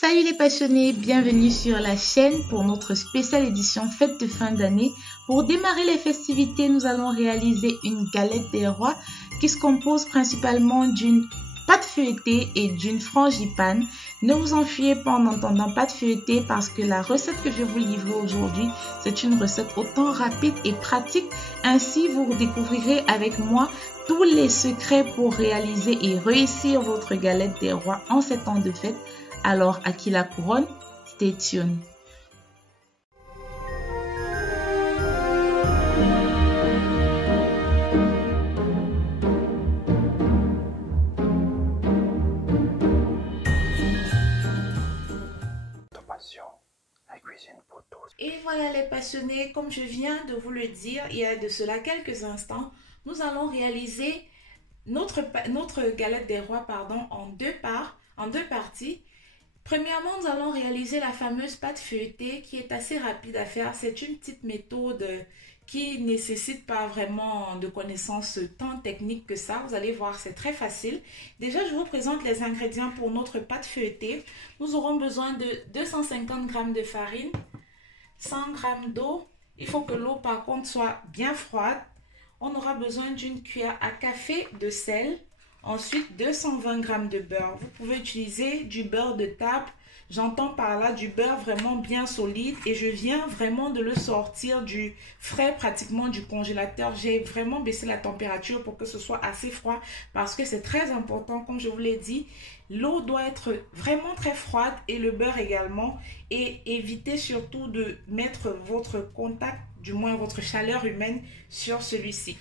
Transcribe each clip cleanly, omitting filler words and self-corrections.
Salut les passionnés, bienvenue sur la chaîne pour notre spéciale édition fête de fin d'année. Pour démarrer les festivités, nous allons réaliser une galette des rois qui se compose principalement d'une pâte feuilletée et d'une frangipane. Ne vous enfuyez pas en entendant pâte feuilletée parce que la recette que je vais vous livrer aujourd'hui, c'est une recette autant rapide et pratique. Ainsi, vous découvrirez avec moi tous les secrets pour réaliser et réussir votre galette des rois en ces temps de fête. Alors, à qui la couronne? Stay tuned. Et voilà les passionnés, comme je viens de vous le dire il y a de cela quelques instants, nous allons réaliser notre galette des rois en deux parties. Premièrement, nous allons réaliser la fameuse pâte feuilletée qui est assez rapide à faire. C'est une petite méthode qui ne nécessite pas vraiment de connaissances tant techniques que ça. Vous allez voir, c'est très facile. Déjà, je vous présente les ingrédients pour notre pâte feuilletée. Nous aurons besoin de 250 g de farine, 100 g d'eau. Il faut que l'eau, par contre, soit bien froide. On aura besoin d'une cuillère à café de sel. Ensuite, 220 g de beurre. Vous pouvez utiliser du beurre de table. J'entends par là du beurre vraiment bien solide et je viens vraiment de le sortir du frais pratiquement du congélateur. J'ai vraiment baissé la température pour que ce soit assez froid parce que c'est très important, comme je vous l'ai dit. L'eau doit être vraiment très froide et le beurre également. Et évitez surtout de mettre votre contact, du moins votre chaleur humaine sur celui-ci.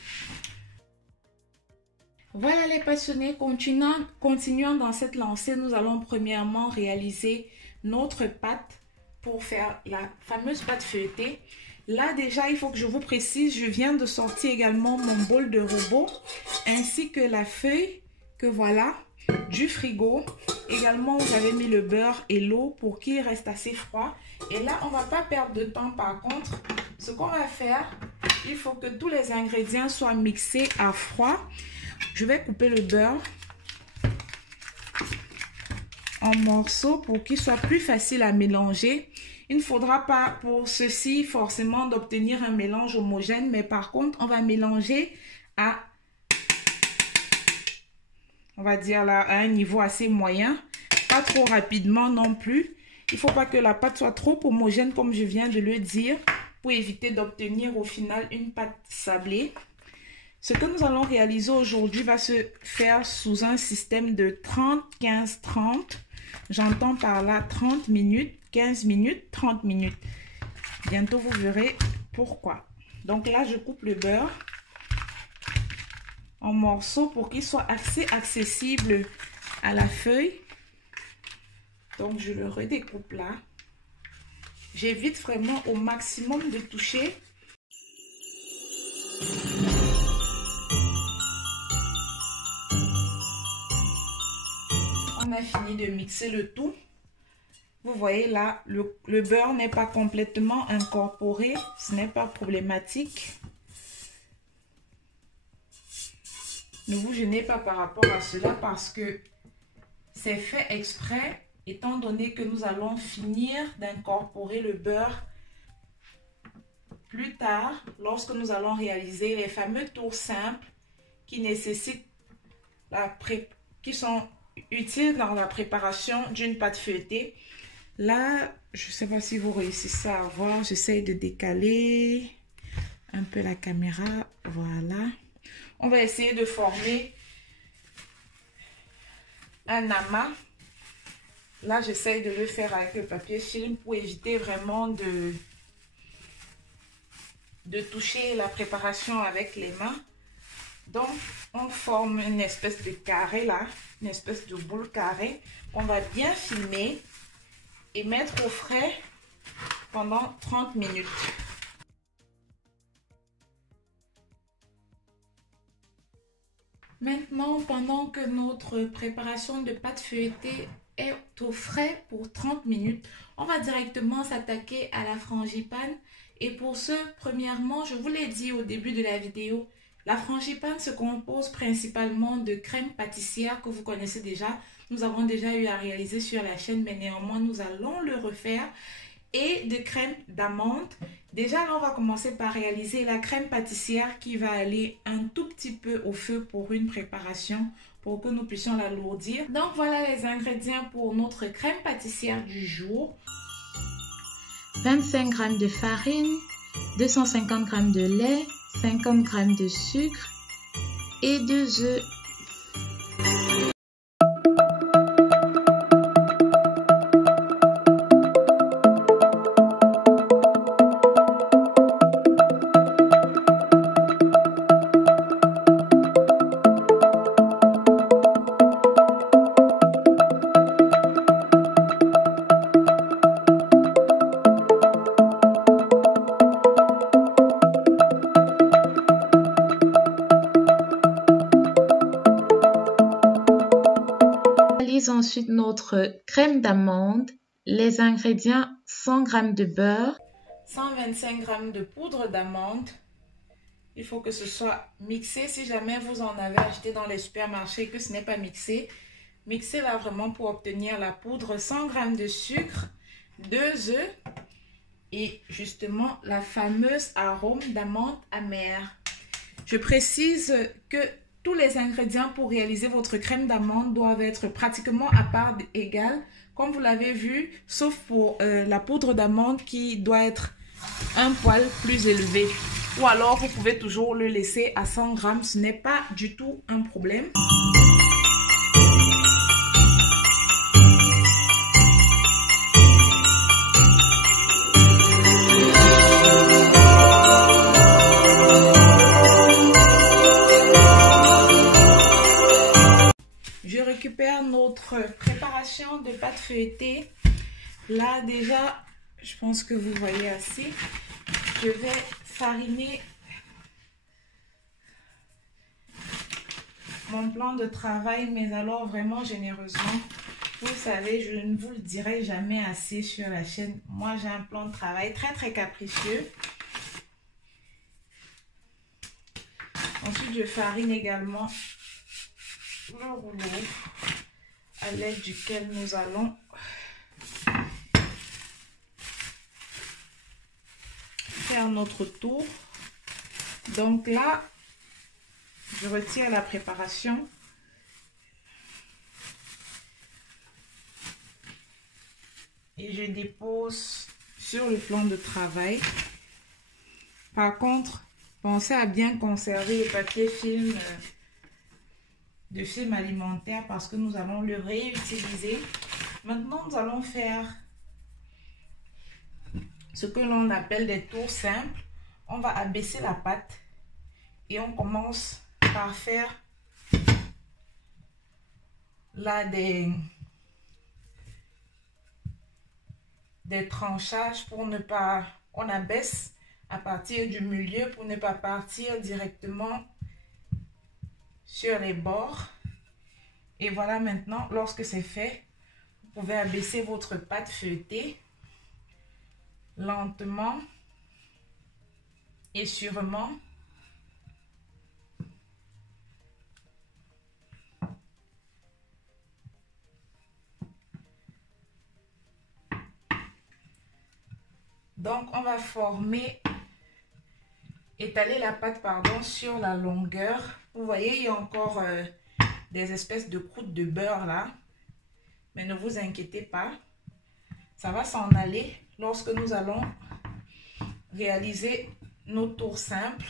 Voilà les passionnés, continuons dans cette lancée. Nous allons premièrement réaliser notre pâte pour faire la fameuse pâte feuilletée. Là déjà, il faut que je vous précise, je viens de sortir également mon bol de robot ainsi que la feuille que voilà du frigo. Également, vous avez mis le beurre et l'eau pour qu'il reste assez froid. Et là, on ne va pas perdre de temps par contre. Ce qu'on va faire, il faut que tous les ingrédients soient mixés à froid. Je vais couper le beurre en morceaux pour qu'il soit plus facile à mélanger. Il ne faudra pas pour ceci forcément d'obtenir un mélange homogène, mais par contre, on va mélanger à, on va dire là, à un niveau assez moyen, pas trop rapidement non plus. Il ne faut pas que la pâte soit trop homogène comme je viens de le dire pour éviter d'obtenir au final une pâte sablée. Ce que nous allons réaliser aujourd'hui va se faire sous un système de 30-15-30. J'entends par là 30 minutes, 15 minutes, 30 minutes. Bientôt, vous verrez pourquoi. Donc là, je coupe le beurre en morceaux pour qu'il soit assez accessible à la feuille. Donc, je le redécoupe là. J'évite vraiment au maximum de toucher. On a fini de mixer le tout. Vous voyez là, le beurre n'est pas complètement incorporé. Ce n'est pas problématique. Ne vous gênez pas par rapport à cela parce que c'est fait exprès, étant donné que nous allons finir d'incorporer le beurre plus tard, lorsque nous allons réaliser les fameux tours simples qui nécessitent qui sont utiles dans la préparation d'une pâte feuilletée. Là, je ne sais pas si vous réussissez à voir, j'essaie de décaler un peu la caméra, voilà. On va essayer de former un amas. Là, j'essaie de le faire avec le papier film pour éviter vraiment de toucher la préparation avec les mains. Donc, on forme une espèce de carré là, une espèce de boule carrée qu'on va bien filmer et mettre au frais pendant 30 minutes. Maintenant, pendant que notre préparation de pâte feuilletée est au frais pour 30 minutes, on va directement s'attaquer à la frangipane. Et pour ce, premièrement, je vous l'ai dit au début de la vidéo, La frangipane se compose principalement de crème pâtissière que vous connaissez déjà. Nous avons déjà eu à réaliser sur la chaîne, mais néanmoins, nous allons le refaire. Et de crème d'amande. Déjà, là, on va commencer par réaliser la crème pâtissière qui va aller un tout petit peu au feu pour une préparation, pour que nous puissions l'alourdir. Donc, voilà les ingrédients pour notre crème pâtissière du jour. 25 g de farine, 250 g de lait, 50 g de sucre et 2 œufs. Ensuite notre crème d'amande, les ingrédients 100 g de beurre, 125 g de poudre d'amande. Il faut que ce soit mixé. Si jamais vous en avez acheté dans les supermarchés et que ce n'est pas mixé, mixez-la vraiment pour obtenir la poudre. 100 g de sucre, 2 œufs et justement la fameuse arôme d'amande amère. Je précise que tous les ingrédients pour réaliser votre crème d'amande doivent être pratiquement à part égale, comme vous l'avez vu, sauf pour la poudre d'amande qui doit être un poil plus élevé. Ou alors, vous pouvez toujours le laisser à 100 g, ce n'est pas du tout un problème. Récupère notre préparation de pâte feuilletée. Là déjà, je pense que vous voyez assez. Je vais fariner mon plan de travail, mais alors vraiment généreusement. Vous savez, je ne vous le dirai jamais assez sur la chaîne. Moi, j'ai un plan de travail très capricieux. Ensuite, je farine également le rouleau à l'aide duquel nous allons faire notre tour. Donc là, je retire la préparation. Et je dépose sur le plan de travail. Par contre, pensez à bien conserver le papier film de film alimentaire parce que nous allons le réutiliser. Maintenant, nous allons faire ce que l'on appelle des tours simples. On va abaisser la pâte et on commence par faire là des tranchages pour ne pas, on abaisse à partir du milieu pour ne pas partir directement sur les bords. Et voilà, maintenant, lorsque c'est fait, vous pouvez abaisser votre pâte feuilletée lentement et sûrement. Donc, on va étaler la pâte, sur la longueur. Vous voyez, il y a encore des espèces de croûtes de beurre là. Mais ne vous inquiétez pas. Ça va s'en aller lorsque nous allons réaliser nos tours simples.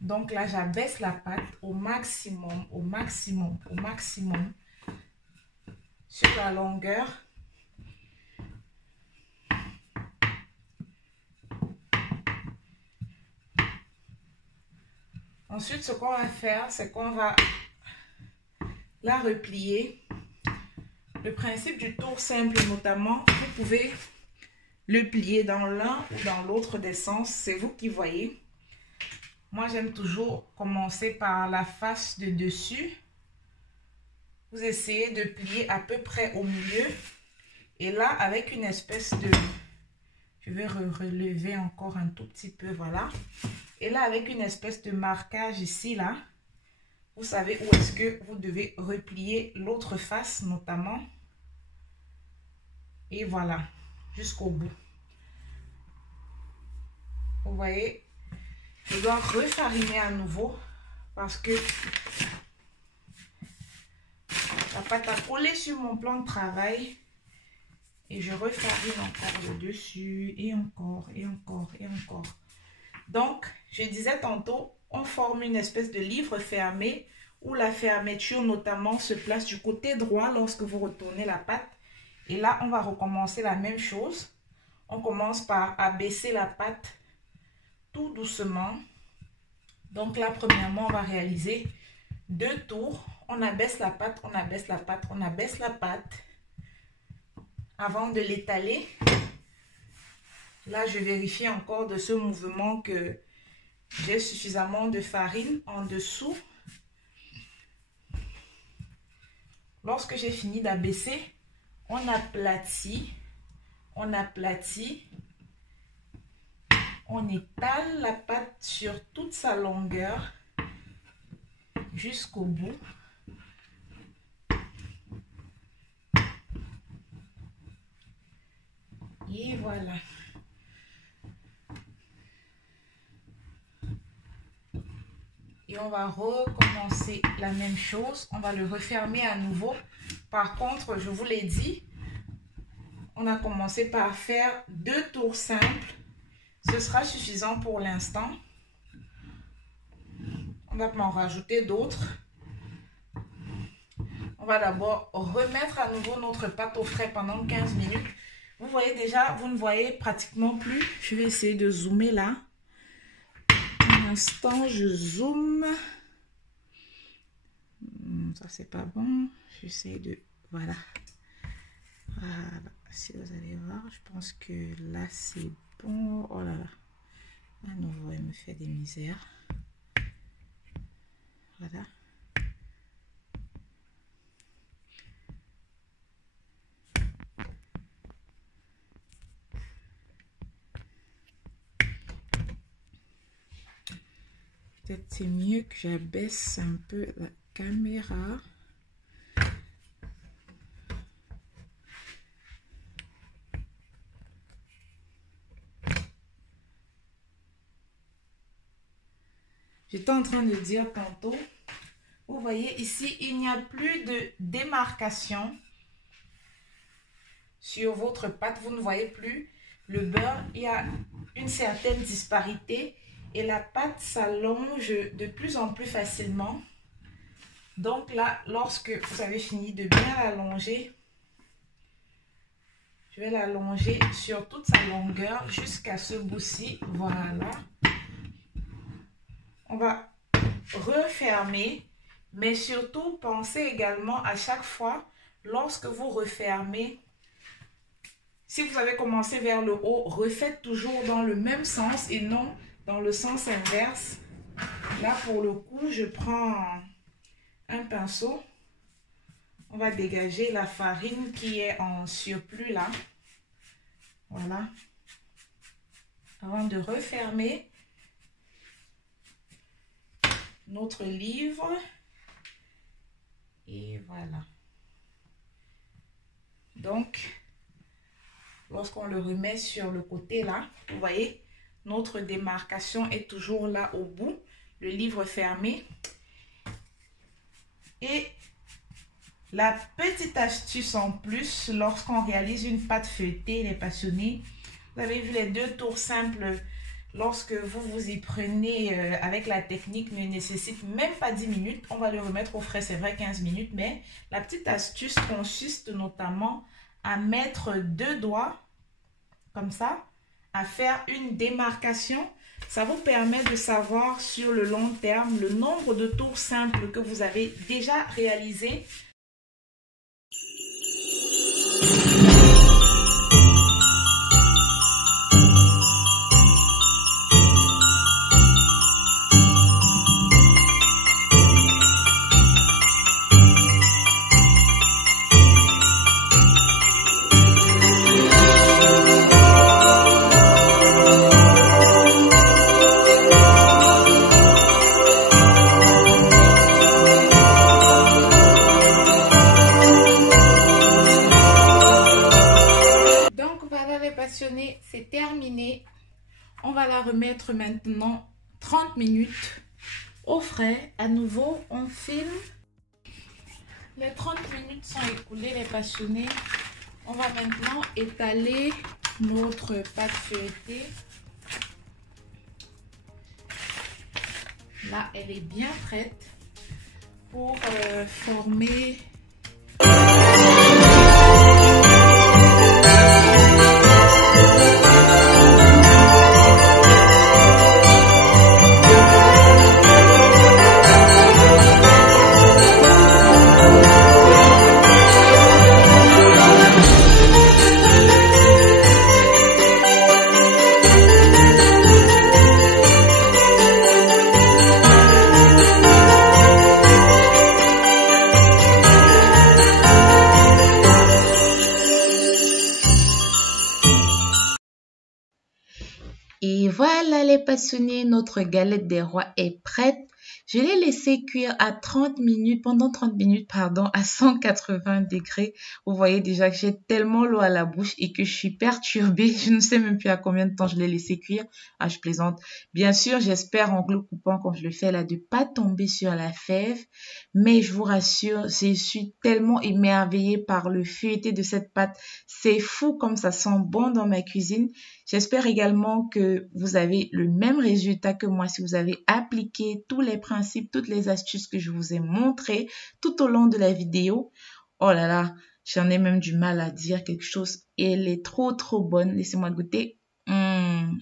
Donc là, j'abaisse la pâte au maximum sur la longueur. Ensuite, ce qu'on va faire, c'est qu'on va la replier. Le principe du tour simple, notamment, vous pouvez le plier dans l'un ou dans l'autre des sens. C'est vous qui voyez. Moi, j'aime toujours commencer par la face de dessus. Vous essayez de plier à peu près au milieu. Et là, avec une espèce de... Je vais relever encore un tout petit peu, voilà. Et là, avec une espèce de marquage ici, là, vous savez où est-ce que vous devez replier l'autre face, notamment. Et voilà, jusqu'au bout. Vous voyez, je dois refariner à nouveau parce que la pâte a collé sur mon plan de travail. Et je refarine encore le dessus et encore et encore et encore. Donc, je disais tantôt, on forme une espèce de livre fermé où la fermeture notamment se place du côté droit lorsque vous retournez la pâte. Et là, on va recommencer la même chose. On commence par abaisser la pâte tout doucement. Donc là, premièrement, on va réaliser 2 tours. On abaisse la pâte, on abaisse la pâte, on abaisse la pâte. Avant de l'étaler, là, je vérifie encore de ce mouvement que j'ai suffisamment de farine en dessous. Lorsque j'ai fini d'abaisser, on aplatit, on étale la pâte sur toute sa longueur jusqu'au bout. Et voilà. Et on va recommencer la même chose. On va le refermer à nouveau. Par contre, je vous l'ai dit, on a commencé par faire 2 tours simples. Ce sera suffisant pour l'instant. On va m'en rajouter d'autres. On va d'abord remettre à nouveau notre pâte au frais pendant 15 minutes. Vous voyez déjà, vous ne voyez pratiquement plus. Je vais essayer de zoomer là. Un instant, je zoome. Ça, c'est pas bon. J'essaie de... Voilà. Voilà. Si vous allez voir, je pense que là, c'est bon. Oh là là. À nouveau, elle me fait des misères. Voilà. Peut-être c'est mieux que j'abaisse un peu la caméra. J'étais en train de dire tantôt, vous voyez ici, il n'y a plus de démarcation sur votre pâte. Vous ne voyez plus le beurre. Il y a une certaine disparité. Et la pâte s'allonge de plus en plus facilement. Donc là, lorsque vous avez fini de bien l'allonger, je vais l'allonger sur toute sa longueur jusqu'à ce bout-ci. Voilà. On va refermer, mais surtout pensez également à chaque fois, lorsque vous refermez, si vous avez commencé vers le haut, refaites toujours dans le même sens et non dans le sens inverse. Là, pour le coup, je prends un pinceau. On va dégager la farine qui est en surplus là. Voilà. Avant de refermer notre livre. Et voilà. Donc, lorsqu'on le remet sur le côté là, vous voyez, notre démarcation est toujours là au bout, le livre fermé. Et la petite astuce en plus, lorsqu'on réalise une pâte feuilletée, les passionnés, vous avez vu les 2 tours simples, lorsque vous vous y prenez avec la technique, ne nécessite même pas 10 minutes. On va le remettre au frais, c'est vrai 15 minutes, mais la petite astuce consiste notamment à mettre 2 doigts, comme ça, à faire une démarcation. Ça vous permet de savoir sur le long terme le nombre de tours simples que vous avez déjà réalisés. passionnés, c'est terminé. On va la remettre maintenant 30 minutes au frais. À nouveau, on filme. Les 30 minutes sont écoulées, les passionnés. On va maintenant étaler notre pâte feuilletée. Là, elle est bien prête pour former. Et voilà les passionnés, notre galette des rois est prête. Je l'ai laissée cuire à 30 minutes, pendant 30 minutes, pardon, à 180 degrés. Vous voyez déjà que j'ai tellement l'eau à la bouche et que je suis perturbée. Je ne sais même plus à combien de temps je l'ai laissé cuire. Ah, je plaisante. Bien sûr, j'espère en le coupant comme je le fais là, de pas tomber sur la fève. Mais je vous rassure, je suis tellement émerveillée par le feuilleté de cette pâte. C'est fou comme ça sent bon dans ma cuisine. J'espère également que vous avez le même résultat que moi si vous avez appliqué tous les principes, toutes les astuces que je vous ai montrées tout au long de la vidéo. Oh là là, j'en ai même du mal à dire quelque chose. Elle est trop bonne. Laissez-moi goûter.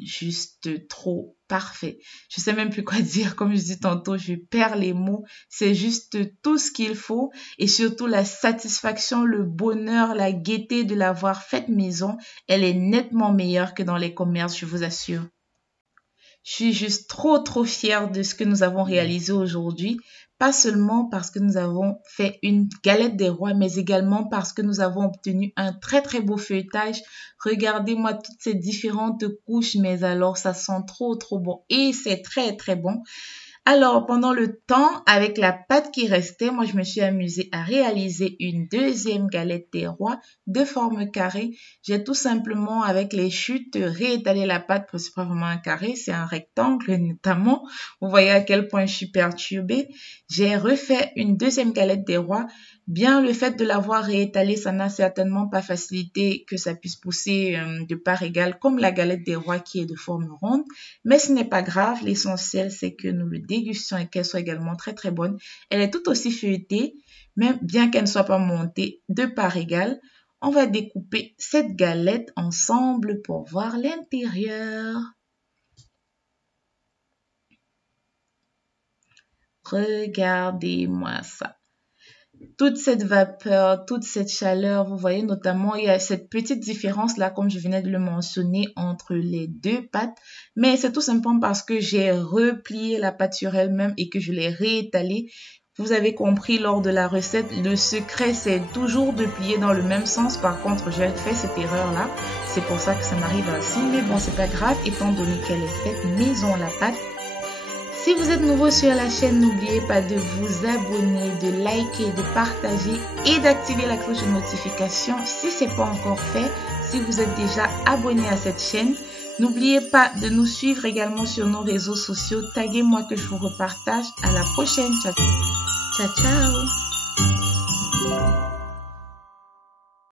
Juste trop parfait. Je sais même plus quoi dire. Comme je dis tantôt, je perds les mots. C'est juste tout ce qu'il faut et surtout la satisfaction, le bonheur, la gaieté de l'avoir faite maison. Elle est nettement meilleure que dans les commerces, je vous assure. Je suis juste trop fière de ce que nous avons réalisé aujourd'hui. Pas seulement parce que nous avons fait une galette des rois, mais également parce que nous avons obtenu un très beau feuilletage. Regardez-moi toutes ces différentes couches, mais alors ça sent trop bon et c'est très bon. Alors, pendant le temps, avec la pâte qui restait, moi, je me suis amusée à réaliser une deuxième galette des rois de forme carrée. J'ai tout simplement, avec les chutes, réétalé la pâte, parce que c'est pas vraiment un carré, c'est un rectangle notamment. Vous voyez à quel point je suis perturbée. J'ai refait une deuxième galette des rois. Bien, le fait de l'avoir réétalée, ça n'a certainement pas facilité que ça puisse pousser de part égale comme la galette des rois qui est de forme ronde. Mais ce n'est pas grave. L'essentiel, c'est que nous le dégustions et qu'elle soit également très bonne. Elle est tout aussi feuilletée, même bien qu'elle ne soit pas montée de part égale. On va découper cette galette ensemble pour voir l'intérieur. Regardez-moi ça. Toute cette vapeur, toute cette chaleur, vous voyez notamment, il y a cette petite différence là, comme je venais de le mentionner, entre les deux pâtes. Mais c'est tout simplement parce que j'ai replié la pâte sur elle-même et que je l'ai réétalée. Vous avez compris lors de la recette, le secret c'est toujours de plier dans le même sens. Par contre, j'ai fait cette erreur là. C'est pour ça que ça m'arrive ainsi. Mais bon, c'est pas grave étant donné qu'elle est faite maison la pâte. Si vous êtes nouveau sur la chaîne, n'oubliez pas de vous abonner, de liker, de partager et d'activer la cloche de notification si ce n'est pas encore fait. Si vous êtes déjà abonné à cette chaîne, n'oubliez pas de nous suivre également sur nos réseaux sociaux. Taguez-moi que je vous repartage. À la prochaine. Ciao, ciao.